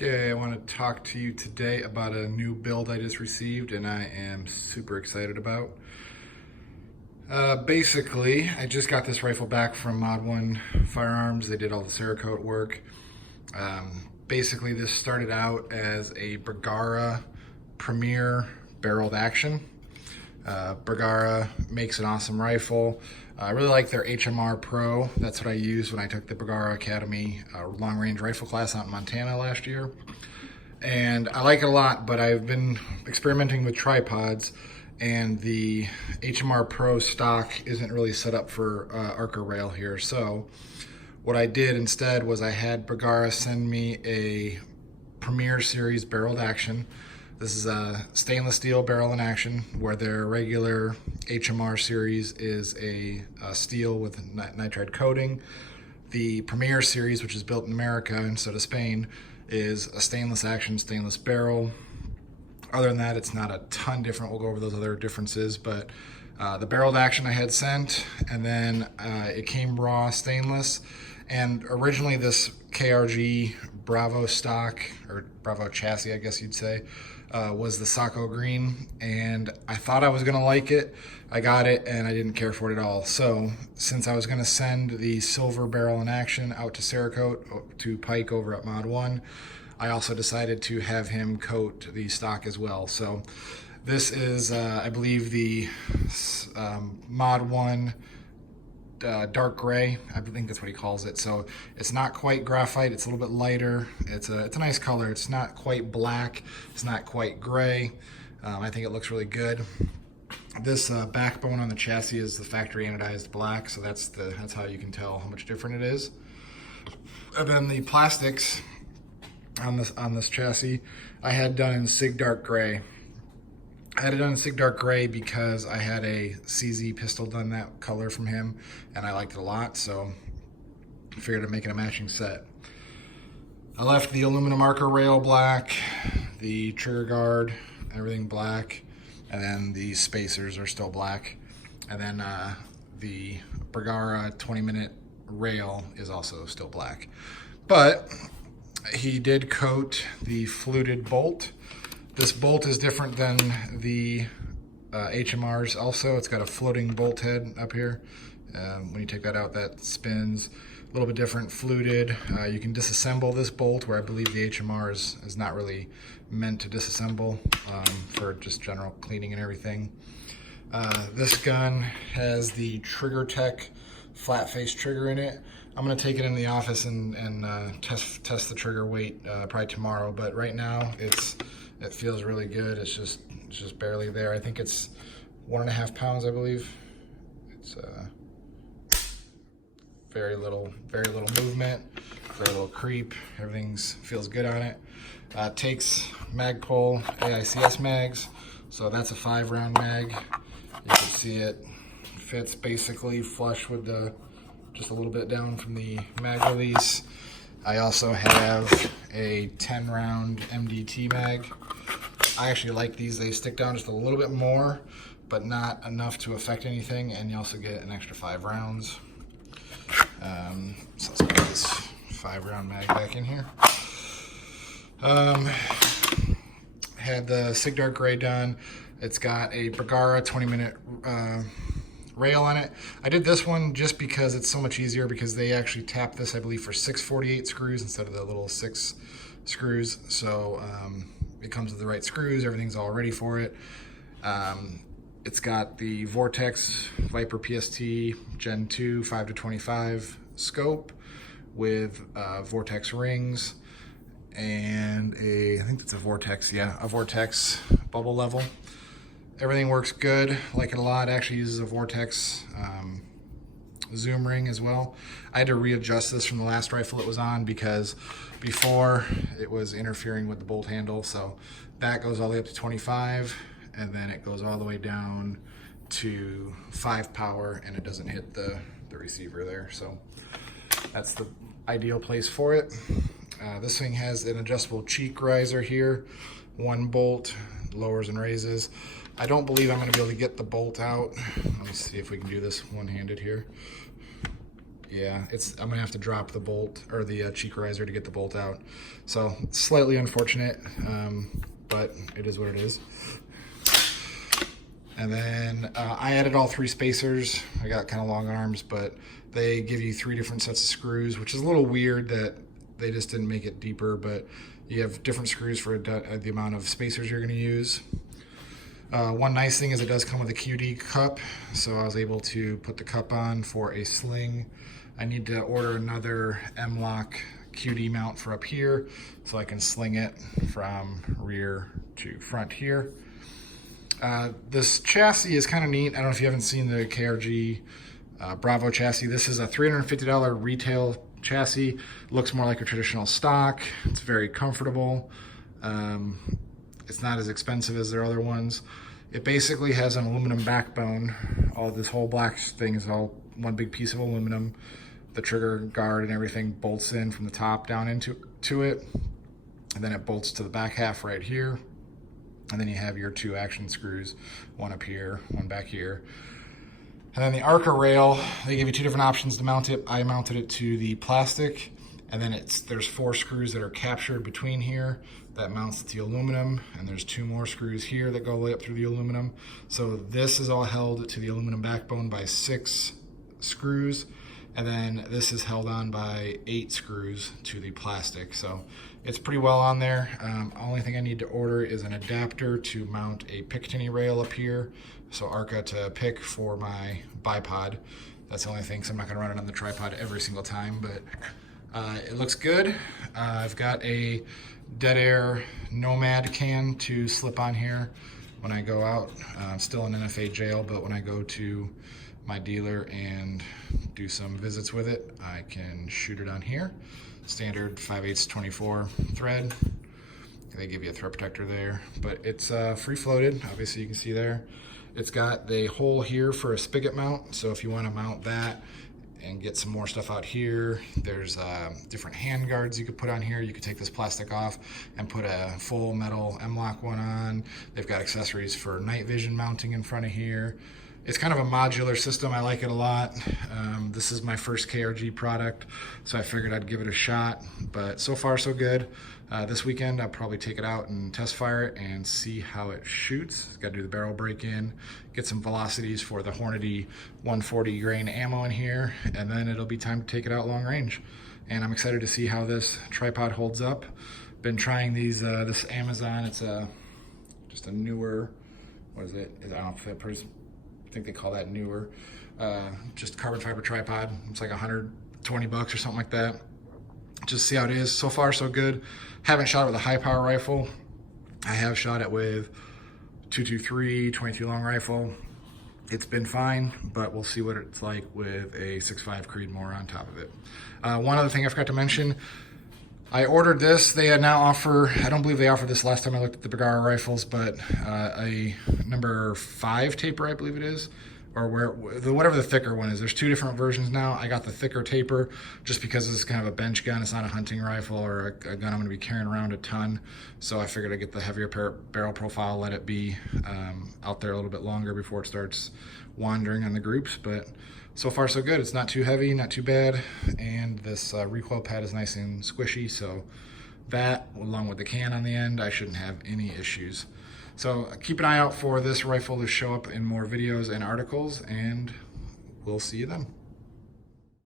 Okay, I want to talk to you today about a new build I just received and I am super excited about. Basically, I just got this rifle back from Mod 1 Firearms. They did all the Cerakote work. Basically, this started out as a Bergara Premier barreled action. Bergara makes an awesome rifle. I really like their HMR Pro. That's what I used when I took the Bergara Academy long range rifle class out in Montana last year. And I like it a lot, but I've been experimenting with tripods and the HMR Pro stock isn't really set up for Arca rail here. So what I did instead was I had Bergara send me a Premier Series barreled action. This is a stainless steel barrel in action, where their regular HMR series is a steel with nitride coating. The Premier series, which is built in America instead of Spain, is a stainless action, stainless barrel. Other than that, it's not a ton different. We'll go over those other differences, but the barreled action I had sent, and then it came raw stainless. And originally this KRG Bravo stock, or Bravo Chassis, I guess you'd say, was the Sacco green, and I thought I was gonna like it. I got it and I didn't care for it at all. So since I was gonna send the silver barrel in action out to Cerakote, to Pike over at Mod 1, I also decided to have him coat the stock as well. So this is, I believe, the Mod 1 dark gray. I think that's what he calls it. So it's not quite graphite, it's a little bit lighter. It's a nice color. It's not quite black, it's not quite gray. I think it looks really good. This backbone on the chassis is the factory anodized black, so that's how you can tell how much different it is. And then the plastics on this chassis I had done in Sig Dark Gray. I had it done in Sig Dark Gray because I had a CZ pistol done that color from him, and I liked it a lot, so I figured I'd make it a matching set. I left the aluminum Arca rail black, the trigger guard, everything black, and then the spacers are still black. And then the Bergara 20-minute rail is also still black. But he did coat the fluted bolt. This bolt is different than the HMRs also. It's got a floating bolt head up here. When you take that out, that spins. A little bit different, fluted. You can disassemble this bolt, where I believe the HMR is not really meant to disassemble for just general cleaning and everything. This gun has the Trigger Tech flat face trigger in it. I'm gonna take it in the office and test the trigger weight probably tomorrow, but right now it feels really good. It's just barely there. I think it's 1.5 pounds, I believe. It's very little movement, very little creep. Everything feels good on it. Takes Magpul AICS mags, so that's a 5-round mag. You can see it fits basically flush with the, just a little bit down from the mag release. I also have a 10-round MDT mag. I actually like these. They stick down just a little bit more, but not enough to affect anything, and you also get an extra 5 rounds. So let's put this 5-round mag back in here. Had the Sig Dark Gray done. It's got a Bergara 20-minute rail on it. I did this one just because it's so much easier, because they actually tap this, I believe, for 648 screws instead of the little 6 screws. So it comes with the right screws, everything's all ready for it. It's got the Vortex Viper PST Gen 2 5-25 scope with Vortex rings and I think that's a Vortex, a Vortex bubble level. Everything works good, like it a lot. It actually uses a Vortex zoom ring as well. I had to readjust this from the last rifle it was on, because before it was interfering with the bolt handle. So that goes all the way up to 25, and then it goes all the way down to 5 power, and it doesn't hit the receiver there. So that's the ideal place for it. This thing has an adjustable cheek riser here. 1 bolt, lowers and raises. I don't believe I'm going to be able to get the bolt out. Let me see if we can do this one-handed here. Yeah, I'm gonna have to drop the bolt or the cheek riser to get the bolt out. So it's slightly unfortunate, but it is what it is. And then I added all 3 spacers. I got kind of long arms, but they give you 3 different sets of screws, which is a little weird that they just didn't make it deeper, but you have different screws for the amount of spacers you're gonna use. One nice thing is it does come with a QD cup, so I was able to put the cup on for a sling. I need to order another M-LOK QD mount for up here so I can sling it from rear to front here. This chassis is kind of neat. I don't know if you haven't seen the KRG Bravo Chassis. This is a $350 retail chassis. Looks more like a traditional stock. It's very comfortable. It's not as expensive as their other ones. It basically has an aluminum backbone. All this whole black thing is all one big piece of aluminum. The trigger guard and everything bolts in from the top down into it. And then it bolts to the back half right here. And then you have your 2 action screws, one up here, one back here. And then the ARCA rail, they give you 2 different options to mount it. I mounted it to the plastic, and then there's 4 screws that are captured between here that mounts to the aluminum, and there's 2 more screws here that go way up through the aluminum. So this is all held to the aluminum backbone by 6 screws, and then this is held on by 8 screws to the plastic. So it's pretty well on there. Only thing I need to order is an adapter to mount a Picatinny rail up here, so ARCA to pick for my bipod. That's the only thing, so I'm not gonna run it on the tripod every single time, but it looks good. I've got a Dead Air Nomad can to slip on here when I go out. I'm still in NFA jail, but when I go to my dealer and do some visits with it, I can shoot it on here. Standard 5/8 24 thread. They give you a thread protector there, but it's free floated. Obviously you can see there. It's got the hole here for a spigot mount, so if you want to mount that and get some more stuff out here, there's different hand guards you could put on here. You could take this plastic off and put a full metal M-LOK one on. They've got accessories for night vision mounting in front of here. It's kind of a modular system. I like it a lot. This is my first KRG product, so I figured I'd give it a shot, but so far so good. This weekend I'll probably take it out and test fire it and see how it shoots. Got to do the barrel break in, get some velocities for the Hornady 140 grain ammo in here, and then it'll be time to take it out long range. And I'm excited to see how this tripod holds up. Been trying these this Amazon. It's just a newer, what is it? I don't know if I think they call that newer. Just carbon fiber tripod. It's like $120 or something like that. Just see how it is. So far so good. Haven't shot it with a high power rifle. I have shot it with 223 22 long rifle. It's been fine, but we'll see what it's like with a 6.5 Creedmoor on top of it. One other thing I forgot to mention, I ordered this. They now offer, I don't believe they offered this last time I looked at the Bergara rifles, but a number 5 taper, I believe it is, or whatever the thicker one is. There's 2 different versions now. I got the thicker taper just because this is kind of a bench gun. It's not a hunting rifle or a gun I'm gonna be carrying around a ton. So I figured I'd get the heavier barrel profile, let it be out there a little bit longer before it starts wandering on the groups. But so far so good. It's not too heavy, not too bad. And this recoil pad is nice and squishy. So that, along with the can on the end, I shouldn't have any issues. So keep an eye out for this rifle to show up in more videos and articles, and we'll see you then.